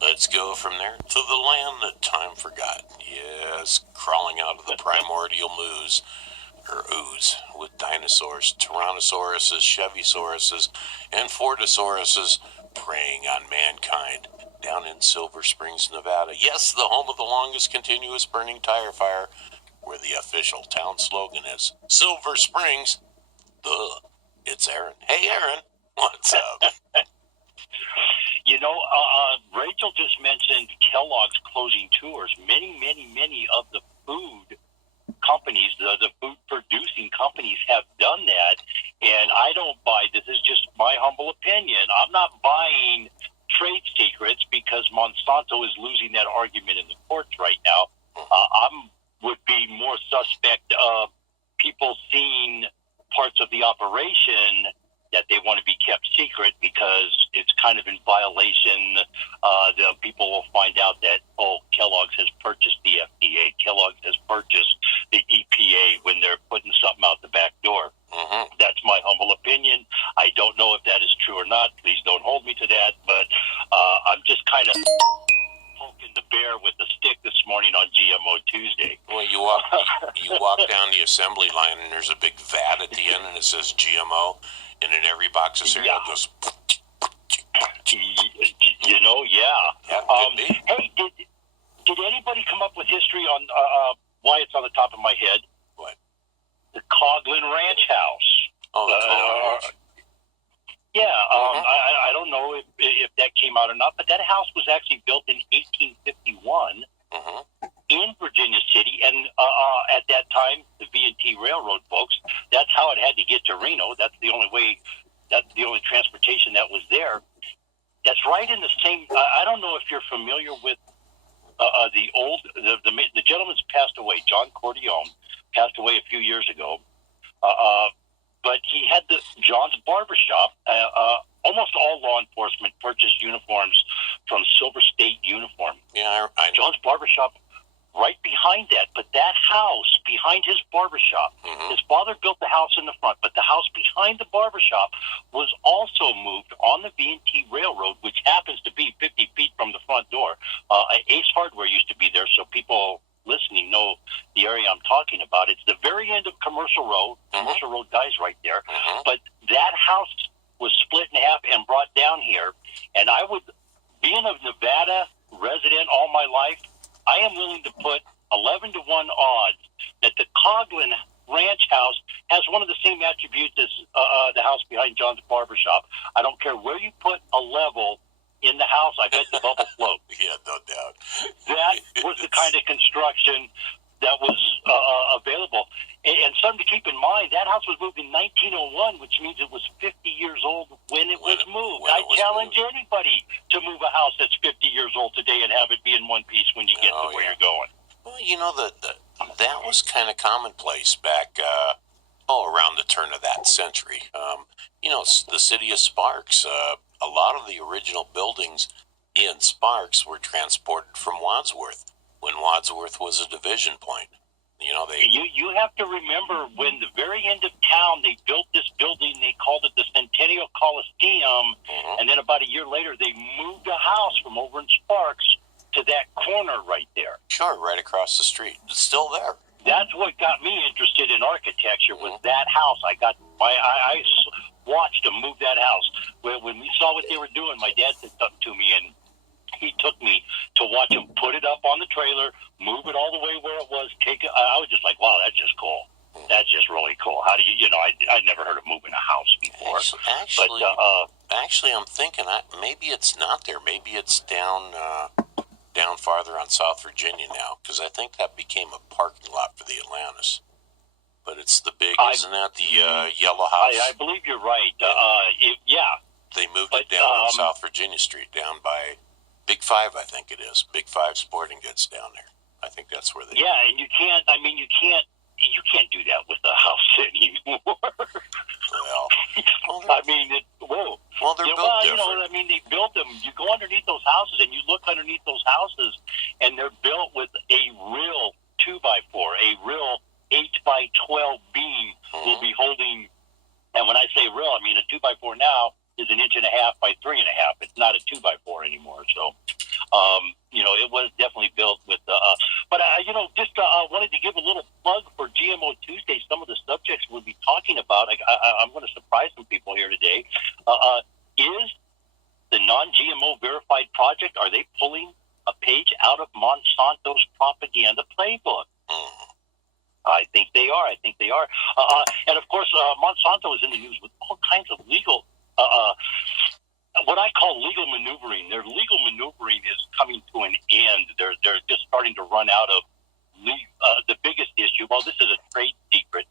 Let's go from there to the land that time forgot. Yes, crawling out of the primordial ooze with dinosaurs, Tyrannosauruses, Chevysauruses, and Fordosauruses preying on mankind down in Silver Springs, Nevada. Yes, the home of the longest continuous burning tire fire, where the official town slogan is Silver Springs. Duh. It's Aaron. Hey, Aaron. What's up? Rachel just mentioned Kellogg's closing tours. Many of the food companies, the food-producing companies have done that, and I don't buy this. Is just my humble opinion. I'm not buying trade secrets because Monsanto is losing that argument in the courts right now. Would be more suspect of people seeing parts of the operation that they want to be kept secret because it's kind of in violation. The people will find out that, Kellogg's has purchased the FDA. Kellogg's has purchased the EPA when they're putting something out the back door. Mm-hmm. That's my humble opinion. I don't know if that is true or not. Please don't hold me to that. But I'm just kind of poking the bear with the stick this morning on GMO Tuesday. Well, you walk down the assembly line and there's a big vat at the end and it says GMO, and in every box of cereal it goes. Hey, did anybody come up with history on why it's on the top of my head? What? The Coghlan Ranch House. Oh, the Coghlan Ranch. Yeah, I don't know if that came out or not, but that house was actually built in 1851 in Virginia City, and at that time, the V&T Railroad folks, that's how it had to get to Reno. That's the only way, that's the only transportation that was there. That's right in the same, I don't know if you're familiar with the gentleman's passed away, John Cordione, passed away a few years ago. But he had John's Barbershop. Almost all law enforcement purchased uniforms from Silver State Uniform. Yeah, I know. John's Barbershop right behind that. But that house behind his barbershop, his father built the house in the front, but the house behind the barbershop was also moved on the V&T Railroad, which happens to be 50 feet from the front door. Ace Hardware used to be there, so people listening know the area I'm talking about. It's the very end of Commercial Road. Commercial Road dies right there. But that house was split in half and brought down here. And I would, being a Nevada resident all my life, I am willing to put 11 to 1 odds that the Coghlan Ranch House has one of the same attributes as the house behind John's Barbershop. I don't care where you put a level in the house, I bet the bubble floats. Yeah, no doubt. That was the kind of construction that was available. And something to keep in mind, that house was moved in 1901, which means it was 50 years old when it was moved. I challenge anybody to move a house that's 50 years old today and have it be in one piece when you get to where you're going. Well, that was kind of commonplace back around the turn of that century. The city of Sparks, a lot of the original buildings in Sparks were transported from Wadsworth when Wadsworth was a division point. You have to remember when the very end of town they built this building, they called it the Centennial Coliseum, and then about a year later they moved a house from over in Sparks to that corner right there. Sure, right across the street. It's still there. That's what got me interested in architecture was that house. I watched them move that house. When we saw what they were doing, my dad said something to me, and he took me to watch them put it up on the trailer, move it all the way where it was, take it. I was just like, wow, that's just cool. That's just really cool. How do I'd never heard of moving a house before. Actually, I'm thinking maybe it's not there. Maybe it's down farther on South Virginia now, because I think that became a parking lot for the Atlantis. But it's the big, isn't that the yellow house? I believe you're right. They moved it down on South Virginia Street, down by Big Five, I think it is. Big Five Sporting Goods down there. I think that's where they. Yeah, and you can't do that with the house anymore. They're built different. They built them. You go underneath those houses and you look underneath those houses, and they're built with a real 2x4, a real 8x12 beam will be holding. And when I say real, I mean a 2x4 now is 1.5 inches by 3.5. It's not a 2x4 anymore. So GMO verified project? Are they pulling a page out of Monsanto's propaganda playbook? I think they are. And of course, Monsanto is in the news with all kinds of legal, what I call legal maneuvering. Their legal maneuvering is coming to an end. They're just starting to run out of the biggest issue. Well, this is a trade secret.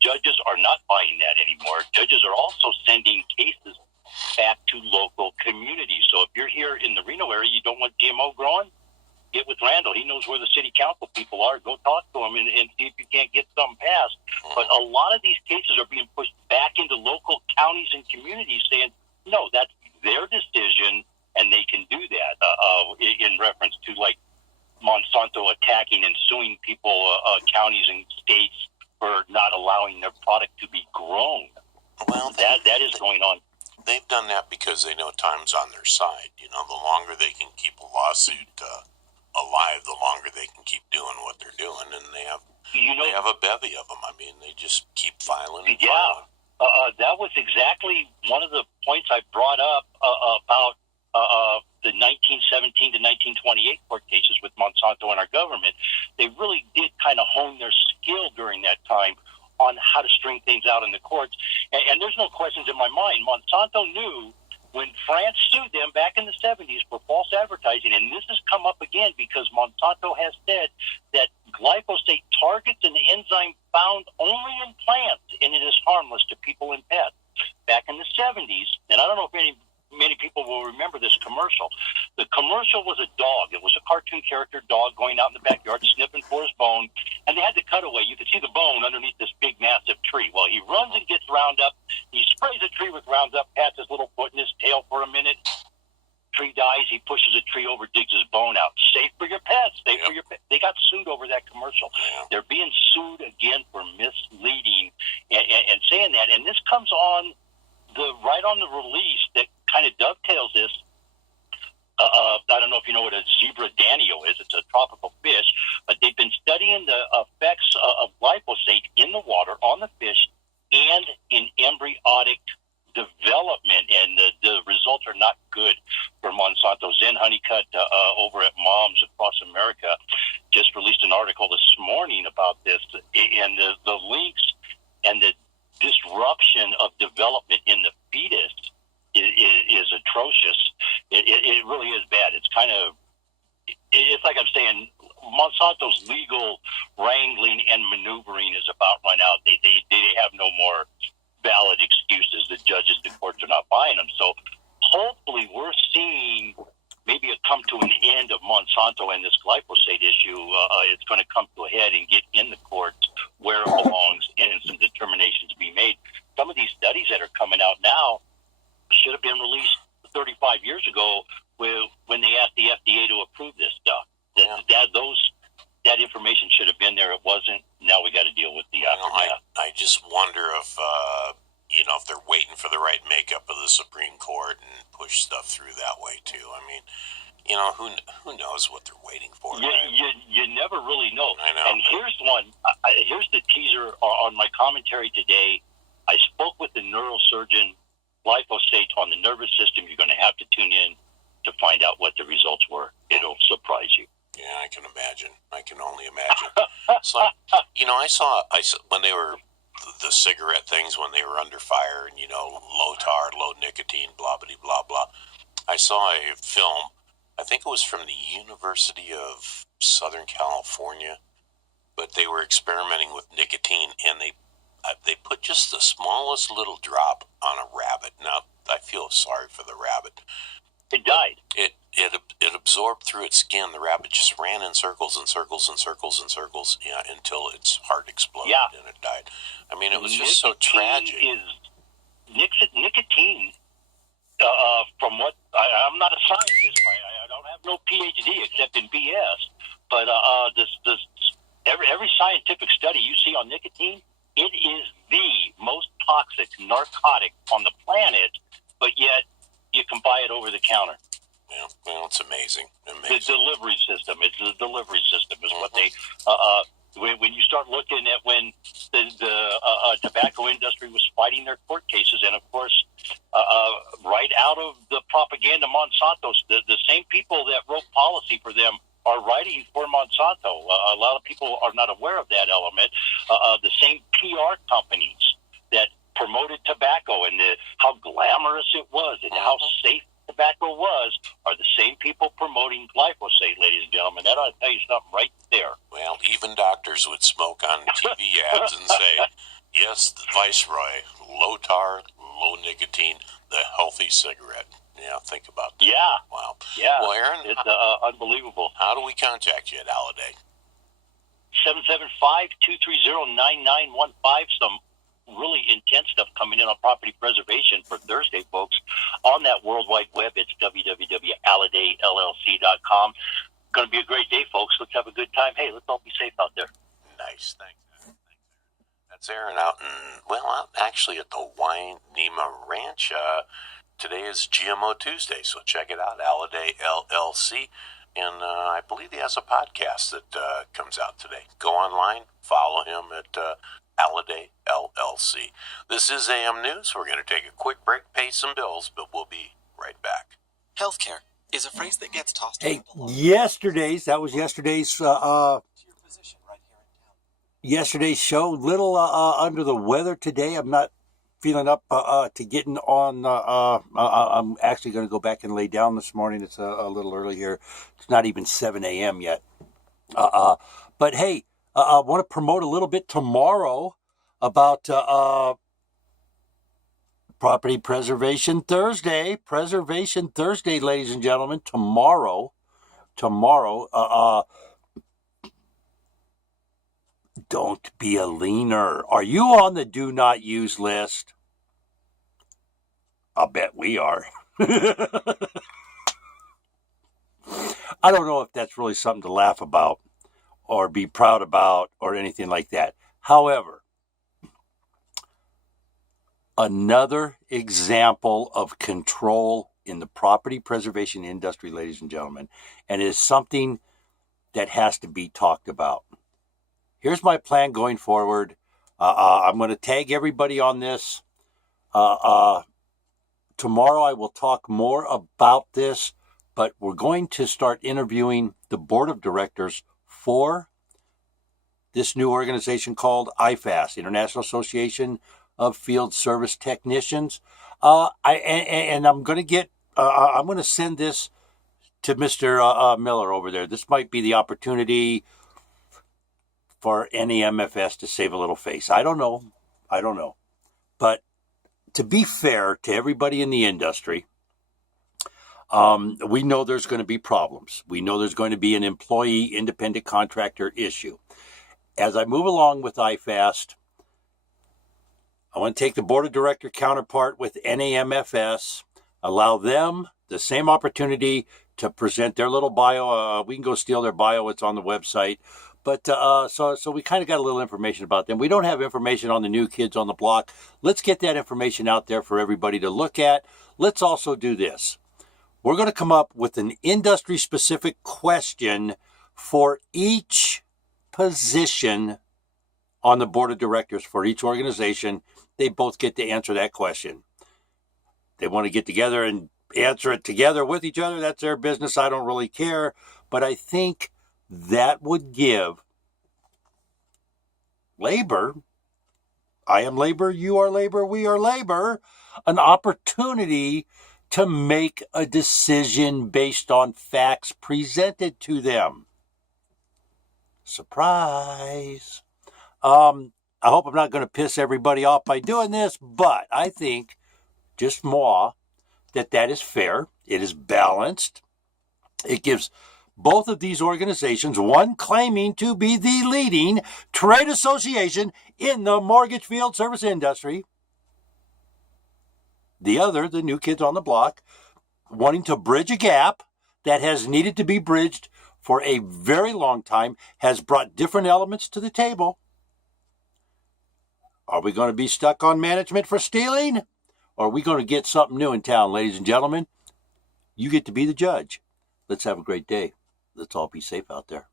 Judges are not buying that anymore. Judges are also sending cases back to local communities. So if you're here in the Reno area, you don't want GMO growing, get with Randall. He knows where the city council people are. Go talk to him and see if you can't get something passed. But a lot of these cases are being pushed back into local counties and communities saying, no, that's their decision and they can do that, in reference to like Monsanto attacking and suing people, counties and states for not allowing their product to be grown. Well, that is going on. They've done that because they know time's on their side. You know, the longer they can keep a lawsuit alive, the longer they can keep doing what they're doing, and they have a bevy of them. I mean, they just keep filing and filing. That was exactly one of the points I brought up about the 1917 to 1928 court cases with Monsanto and our government. They really did kind of hone their skill during that time on how to string things out in the courts. And there's no questions in my mind. Monsanto knew when France sued them back in the 70s for false advertising, and this has come up again because Monsanto has said that glyphosate targets an enzyme found only in plants, and it is harmless to people and pets. Back in the 70s, and I don't know if many people will remember this commercial. The commercial was a dog. It was a cartoon character dog going out in the backyard sniffing for his bone, and they had the cutaway. You could see the bone underneath this big, massive tree. Well, he runs and gets Roundup. He sprays the tree with Roundup, pats his little foot in his tail for a minute. Tree dies. He pushes the tree over, digs his bone out. Safe for your pets. Safe for your pets. They got sued over that commercial. They're being sued again for misleading and saying that. And this comes on right on the release that kind of dovetails this. I don't know if you know what a zebra danio is. It's a tropical fish, but they've been studying the effects of glyphosate in the water on the fish and in embryonic development, and the results are not good for Monsanto. Zen Honeycutt over at Moms Across America just released an article this morning about this, and the links and the disruption of development in the fetus is atrocious. It really is bad. It's like I'm saying, Monsanto's legal wrangling and maneuvering is about run out. They have no more valid excuses. The judges, the courts are not buying them. So hopefully we're seeing maybe a come to an end of Monsanto and this glyphosate issue. It's going to come to a head and get in the courts where it belongs and some determinations be made. Some of these studies that are coming out now should have been released 35 years ago when they asked the FDA to approve this stuff. That information should have been there. It wasn't. Now we got to deal with the aftermath. I just wonder if if they're waiting for the right makeup of the Supreme Court and push stuff through that way too. I mean, who knows what they're waiting for? You never really know. I know. And here's one. Here's the teaser on my commentary today. I spoke with the neurosurgeon. Glyphosate on the nervous system. You're going to have to tune in to find out what the results were. It'll surprise you. Yeah, I can imagine. I can only imagine. It's like, I saw when they were the cigarette things when they were under fire and low tar, low nicotine, blah blah blah blah. I saw a film. I think it was from the University of Southern California, but they were experimenting with nicotine, and they put just the smallest little drop on a rabbit. Now, I feel sorry for the rabbit. It died. It absorbed through its skin. The rabbit just ran in circles and circles and circles and circles until its heart exploded and it died. I mean, it was just so tragic. Nicotine, from what I'm not a scientist, I don't have no PhD except in BS, but every scientific study you see on nicotine, it is the most toxic narcotic on the planet, but yet you can buy it over the counter. Yeah, well, it's amazing. The delivery system. It's the delivery system is what they. When you start looking at when the tobacco industry was fighting their court cases, and of course, right out of the propaganda Monsanto. The same people that wrote policy for them are writing for Monsanto. A lot of people are not aware of that element. The same PR companies that promoted tobacco and how glamorous it was and how safe tobacco was are the same people promoting glyphosate, ladies and gentlemen. That ought to tell you something right there. Well, even doctors would smoke on TV ads and say, yes, the Viceroy, low tar, low nicotine, the healthy cigarette. Yeah, think about that. Yeah. Wow. Yeah. Well, Aaron, it's unbelievable. How do we contact you at Holiday? 775-230-9915. Some really intense stuff coming in on property preservation for Thursday, folks. On that World Wide Web, it's www.alladayllc.com. Going to be a great day, folks. Let's have a good time. Hey, let's all be safe out there. Nice. Thanks. That's Aaron out actually at the Wynema Ranch. Today is GMO Tuesday, so check it out, Alladay LLC. And I believe he has a podcast that comes out today. Go online, follow him at Alladay LLC. This is AM News. We're going to take a quick break, pay some bills, but we'll be right back. Healthcare is a phrase that gets tossed. Hey, yesterday's show. Little under the weather today. I'm not feeling up to getting on. I'm actually going to go back and lay down this morning. It's a little early here. It's not even 7 a.m. yet. But hey, I want to promote a little bit tomorrow about Property Preservation Thursday. Preservation Thursday, ladies and gentlemen. Tomorrow. Don't be a leaner. Are you on the do not use list? I'll bet we are. I don't know if that's really something to laugh about or be proud about or anything like that. However, another example of control in the property preservation industry, ladies and gentlemen, and it is something that has to be talked about. Here's my plan going forward. I'm going to tag everybody on this. Tomorrow I will talk more about this, but we're going to start interviewing the board of directors for this new organization called IFAS, International Association of Field Service Technicians. And I'm going to send this to Mr. Miller over there. This might be the opportunity for NEMFS to save a little face. I don't know. But to be fair to everybody in the industry, we know there's going to be problems. We know there's going to be an employee independent contractor issue. As I move along with IFAST, I want to take the board of director counterpart with NAMFS, allow them the same opportunity to present their little bio. We can go steal their bio. It's on the website. But so we kind of got a little information about them. We don't have information on the new kids on the block. Let's get that information out there for everybody to look at. Let's also do this. We're going to come up with an industry-specific question for each position on the board of directors for each organization. They both get to answer that question. They want to get together and answer it together with each other. That's their business. I don't really care. But I think that would give labor, I am labor, you are labor, we are labor, an opportunity to make a decision based on facts presented to them. Surprise. I hope I'm not going to piss everybody off by doing this, but I think, just moi, that is fair. It is balanced. It gives both of these organizations, one claiming to be the leading trade association in the mortgage field service industry, the other, the new kids on the block, wanting to bridge a gap that has needed to be bridged for a very long time, has brought different elements to the table. Are we going to be stuck on management for stealing? Or are we going to get something new in town, ladies and gentlemen? You get to be the judge. Let's have a great day. Let's all be safe out there.